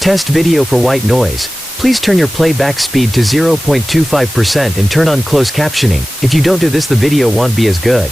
Test video for white noise. Please turn your playback speed to 0.25% and turn on closed captioning. If you don't do this, the video won't be as good.